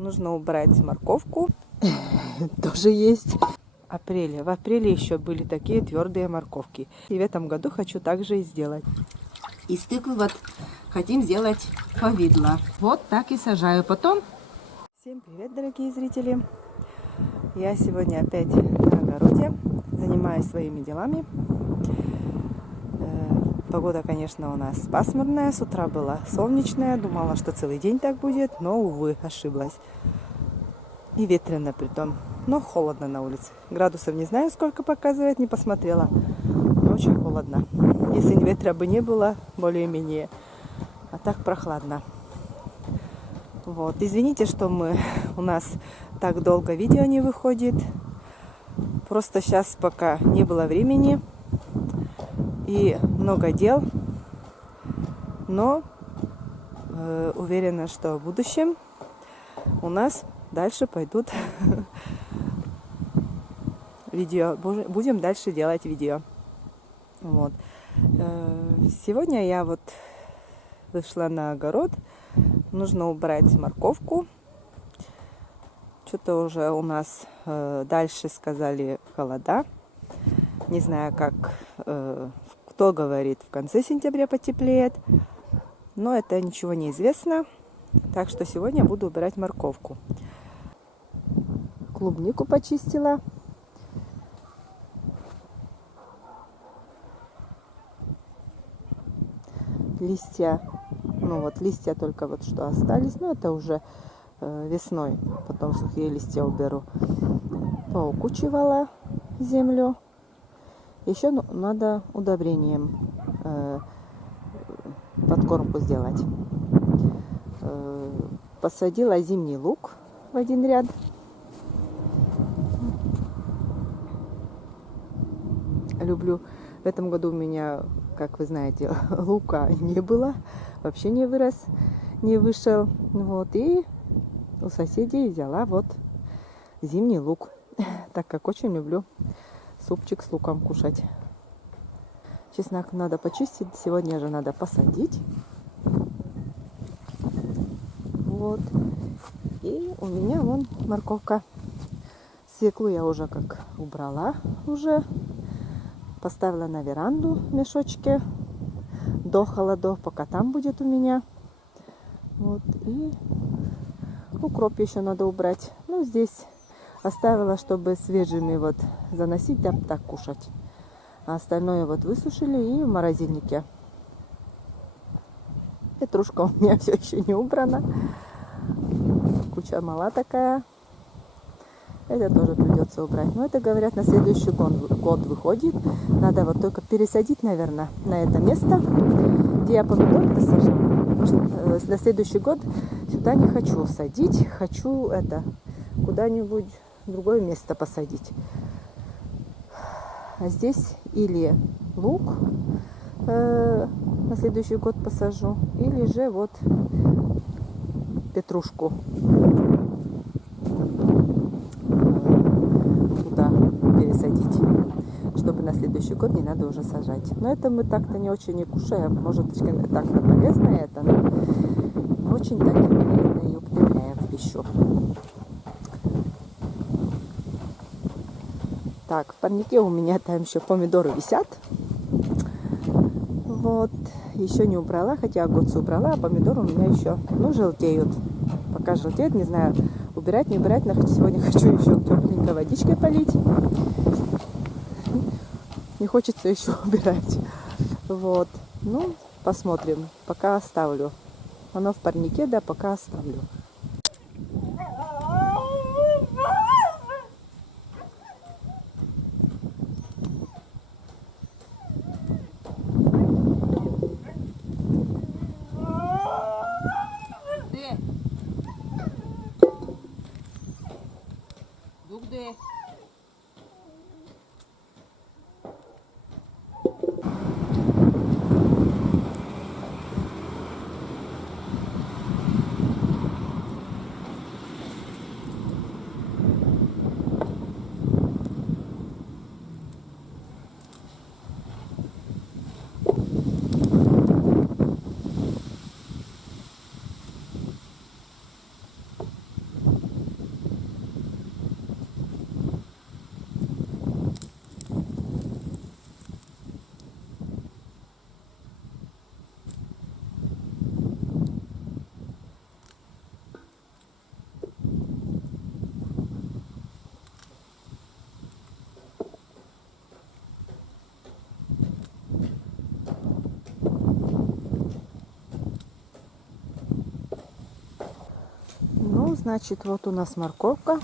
Нужно убрать морковку. Тоже есть. В апреле еще были такие твердые морковки. И в этом году хочу также и сделать. Из тыквы вот хотим сделать повидло. Вот так и сажаю. Потом... Всем привет, дорогие зрители. Я сегодня опять на огороде. Занимаюсь своими делами. Погода, конечно, у нас пасмурная. С утра была солнечная. Думала, что целый день так будет, но, увы, ошиблась. И ветрено притом. Но холодно на улице. Градусов не знаю, сколько показывает, не посмотрела. Но очень холодно. Если ветра бы не было, более-менее. А так прохладно. Вот. Извините, что у нас так долго видео не выходит. Просто сейчас пока не было времени. И много дел. Но уверена, что в будущем у нас дальше пойдут видео. Будем дальше делать видео. Вот. Сегодня я вот вышла на огород. Нужно убрать морковку. Что-то уже у нас дальше сказали холода. Не знаю, как кто говорит, в конце сентября потеплеет. Но это ничего не известно. Так что сегодня буду убирать морковку. Клубнику почистила. Листья. Ну вот листья только вот что остались. Но это уже весной. Потом сухие листья уберу. Поукучивала землю. Еще надо удобрением подкормку сделать. Посадила зимний лук в один ряд. Люблю. В этом году у меня, как вы знаете, лука не было. Вообще не вырос, не вышел. Вот. И у соседей взяла вот зимний лук. Так как очень люблю супчик с луком кушать. Чеснок надо почистить. Сегодня же надо посадить. Вот. И у меня вон морковка. Свеклу я уже как убрала уже. Поставила на веранду в мешочке. До холодов, пока там будет у меня. Вот. И укроп еще надо убрать. Ну, здесь оставила, чтобы свежими вот заносить, да так кушать. А остальное вот высушили и в морозильнике. Петрушка у меня все еще не убрана. Куча мала такая. Это тоже придется убрать. Но это, говорят, на следующий год выходит. Надо вот только пересадить, наверное, на это место, где я помидоры сажала. Потому что на следующий год сюда не хочу садить. Хочу это куда-нибудь в другое место посадить. А здесь или лук на следующий год посажу, или же вот петрушку туда пересадить, чтобы на следующий год не надо уже сажать. Но это мы так-то не очень не кушаем. Может, так-то полезно это, но очень так и употребляем в пищу. Так, в парнике у меня там еще помидоры висят. Вот. Еще не убрала, хотя огурцы убрала, а помидоры у меня еще, желтеют. Пока желтеют, не знаю, убирать, не убирать, но сегодня хочу еще тепленькой водичкой полить. Не хочется еще убирать. Вот. Ну, посмотрим. Пока оставлю. Оно в парнике, да, пока оставлю. Ну, значит, вот у нас морковка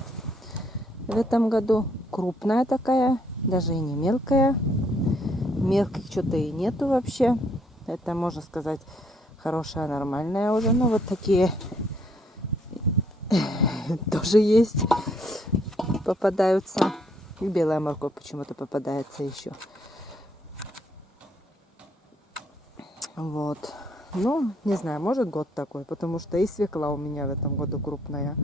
в этом году. Крупная такая, даже и не мелкая. Мелких что-то и нету вообще. Это, можно сказать, хорошая, нормальная уже. Ну, вот такие тоже есть. Попадаются. И белая морковь почему-то попадается еще. Вот. Ну, не знаю, может год такой, потому что и свекла у меня в этом году крупная.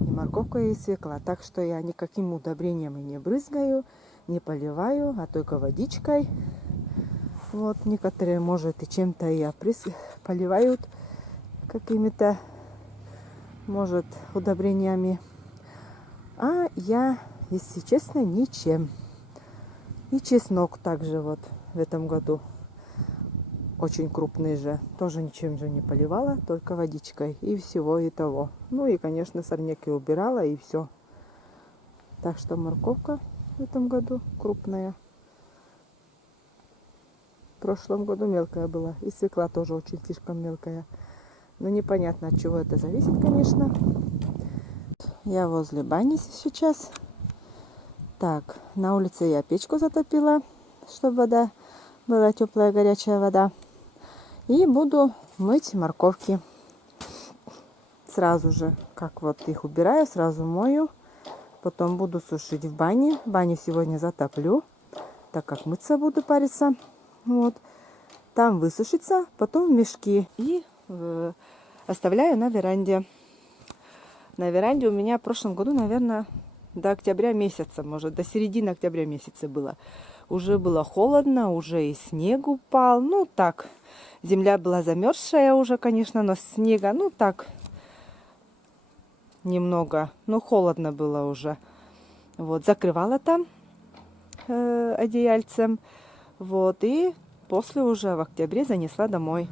И морковка, и свекла. Так что я никаким удобрением и не брызгаю, не поливаю, а только водичкой. Вот, некоторые, может, и чем-то и поливают какими-то, может, удобрениями. А я, если честно, ничем. И чеснок также вот в этом году. Очень крупный же. Тоже ничем же не поливала, только водичкой. И всего и того. Ну и, конечно, сорняки убирала, и все. Так что морковка в этом году крупная. В прошлом году мелкая была. И свекла тоже очень слишком мелкая. Но непонятно, от чего это зависит, конечно. Я возле бани сейчас. Так, на улице я печку затопила, чтобы вода была теплая, горячая вода. И буду мыть морковки. Сразу же, как вот их убираю, сразу мою. Потом буду сушить в бане. Баню сегодня затоплю, так как мыться буду, париться. Вот. Там высушится, потом в мешки. И оставляю на веранде. На веранде у меня в прошлом году, наверное, до октября месяца, может, до середины октября месяца было. Уже было холодно, уже и снег упал. Ну, так, земля была замерзшая уже, конечно, но снега, ну, так, немного. Ну, холодно было уже. Вот, закрывала там одеяльцем. Вот, и после уже в октябре занесла домой.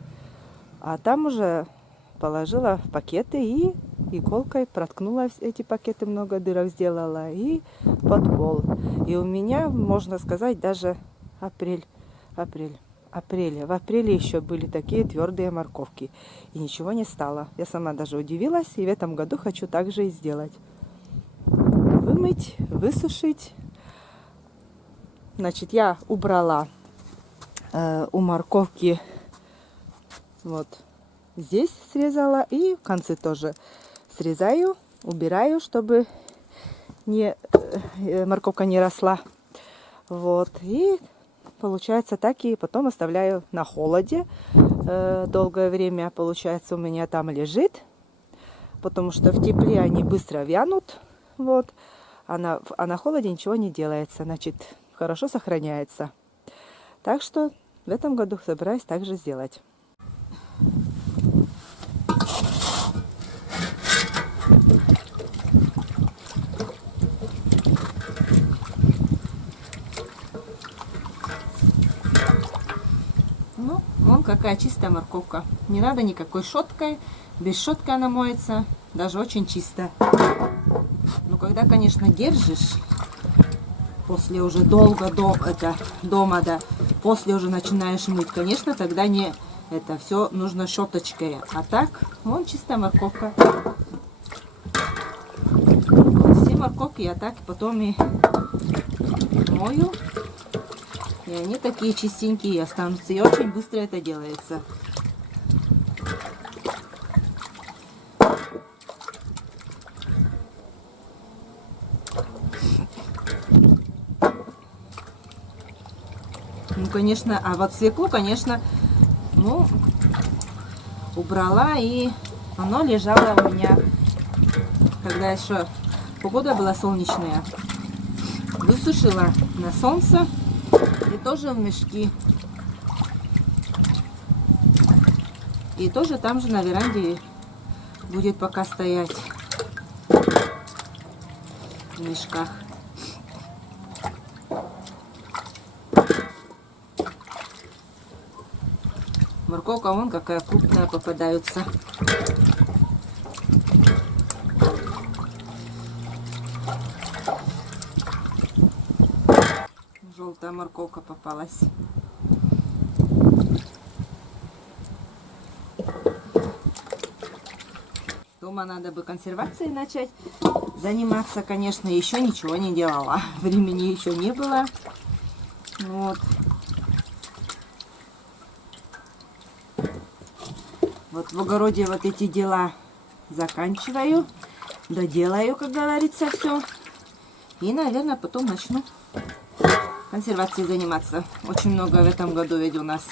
А там уже положила в пакеты и иголкой проткнула эти пакеты, много дырок сделала и под пол. И у меня, можно сказать, даже в апреле. В апреле еще были такие твердые морковки. И ничего не стало. Я сама даже удивилась. И в этом году хочу так же и сделать. Вымыть, высушить. Значит, я убрала у морковки вот здесь срезала. И в конце тоже срезаю, убираю, чтобы морковка не росла. Вот. И получается так, и потом оставляю на холоде. Долгое время, получается, у меня там лежит. Потому что в тепле они быстро вянут. Вот. А на холоде ничего не делается. Значит, хорошо сохраняется. Так что в этом году собираюсь также сделать. Ну, вон какая чистая морковка. Не надо никакой щеткой. Без щетки она моется. Даже очень чисто. Ну, когда, конечно, держишь, после уже долго дома, да, после уже начинаешь мыть, конечно, тогда не это все нужно щеточкой. А так, вон чистая морковка. Все морковки я так потом и мою. И они такие чистенькие останутся. И очень быстро это делается. Ну, конечно, а вот свеклу, конечно, ну, убрала, и оно лежало у меня, когда еще погода была солнечная. Высушила на солнце и тоже в мешки. И тоже там же на веранде будет пока стоять в мешках. Морковка вон какая крупная попадается. Желтая морковка попалась. У Дома надо бы консервацией начать заниматься, конечно, еще ничего не делала. Времени еще не было. Вот. Вот в огороде вот эти дела заканчиваю, доделаю, как говорится, все. И, наверное, потом начну консервацией заниматься. Очень много в этом году ведь у нас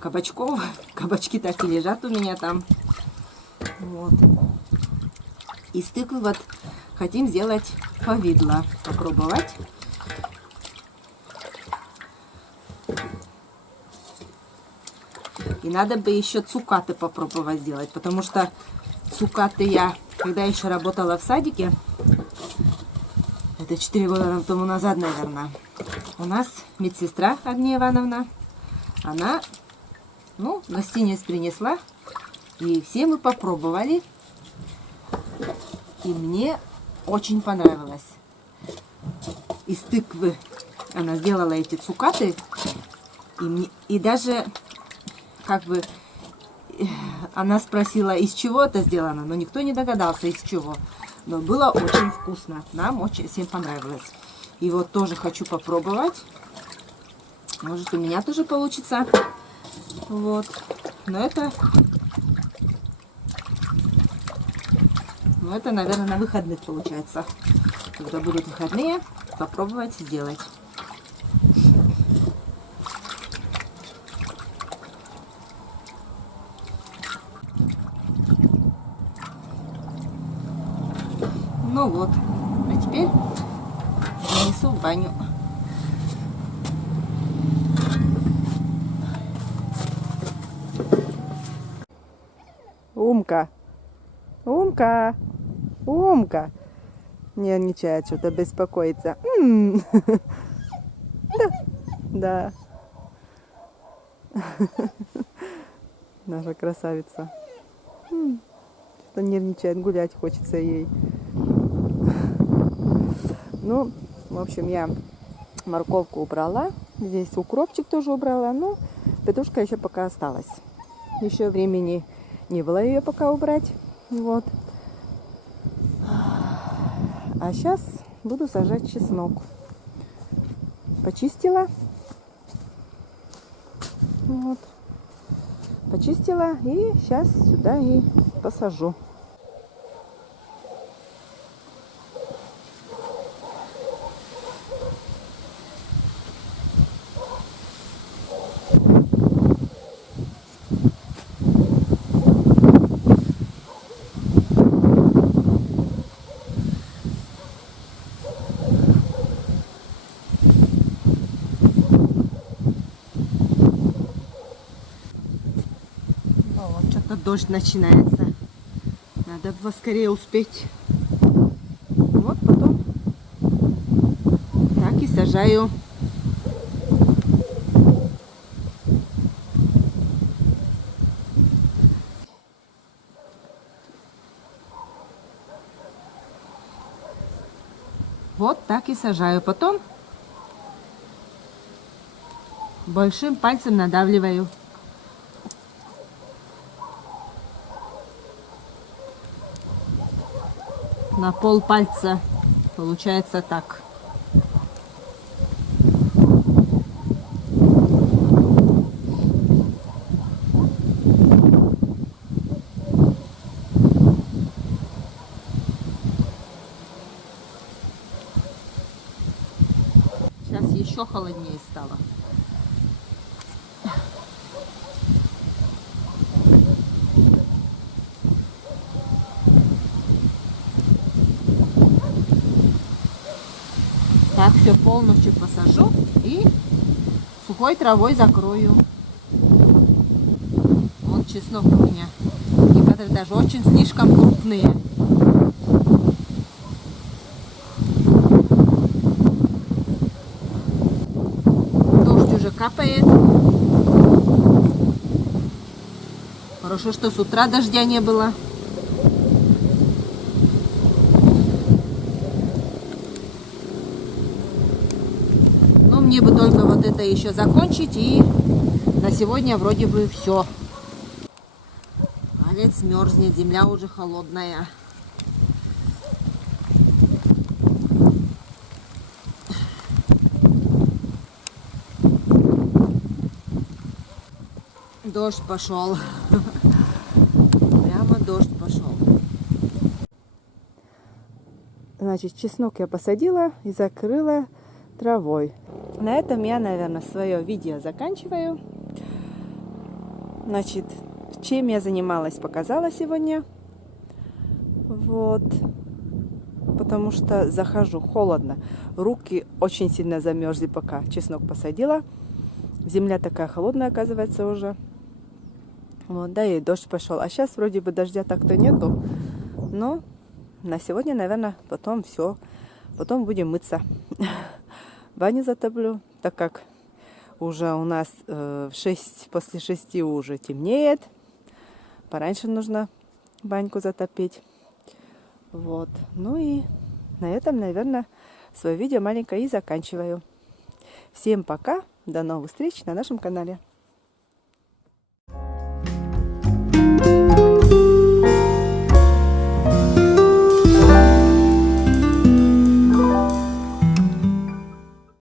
кабачков. Кабачки так и лежат у меня там. Вот. Из тыквы вот хотим сделать повидло. Попробовать. И надо бы еще цукаты попробовать сделать. Потому что цукаты я, когда еще работала в садике, это 4 года тому назад, наверное, у нас медсестра Агния Ивановна, она, ну, гостиниц принесла, и все мы попробовали, и мне очень понравилось. Из тыквы она сделала эти цукаты, и даже, как бы, она спросила, из чего это сделано, но никто не догадался, из чего. Но было очень вкусно, нам очень всем понравилось. И вот тоже хочу попробовать. Может, у меня тоже получится. Вот. Но это, наверное, на выходных получается. Когда будут выходные, попробовать сделать. Ну вот. А теперь занесу в баню. Умка. Умка. Умка. Нервничает, что-то беспокоится. Да. Да. Наша красавица. Что-то нервничает, гулять хочется ей. Ну, в общем, я морковку убрала. Здесь укропчик тоже убрала. Но петрушка еще пока осталась. Еще времени не было ее пока убрать. Вот. А сейчас буду сажать чеснок. Почистила. Вот. Почистила и сейчас сюда и посажу. Дождь начинается. Надо было скорее успеть. Вот потом так и сажаю. Вот так и сажаю. Потом большим пальцем надавливаю. На пол пальца получается так. Сейчас еще холоднее стало. Так, все полностью посажу и сухой травой закрою. Вот чеснок у меня. Некоторые даже очень слишком крупные. Дождь уже капает. Хорошо, что с утра дождя не было. Мне бы только вот это еще закончить, и на сегодня вроде бы все. Лес мерзнет, земля уже холодная. Дождь пошел. Прямо дождь пошел. Значит, чеснок я посадила и закрыла травой. На этом я, наверное, свое видео заканчиваю. Значит, чем я занималась, показала сегодня. Вот. Потому что захожу, холодно. Руки очень сильно замерзли, пока чеснок посадила. Земля такая холодная, оказывается, уже. Вот, да, и дождь пошел. А сейчас вроде бы дождя так-то нету. Но на сегодня, наверное, потом все. Потом будем мыться. Баню затоплю, так как уже у нас после 6 уже темнеет. Пораньше нужно баньку затопить. Вот. Ну и на этом, наверное, свое видео маленькое и заканчиваю. Всем пока. До новых встреч на нашем канале.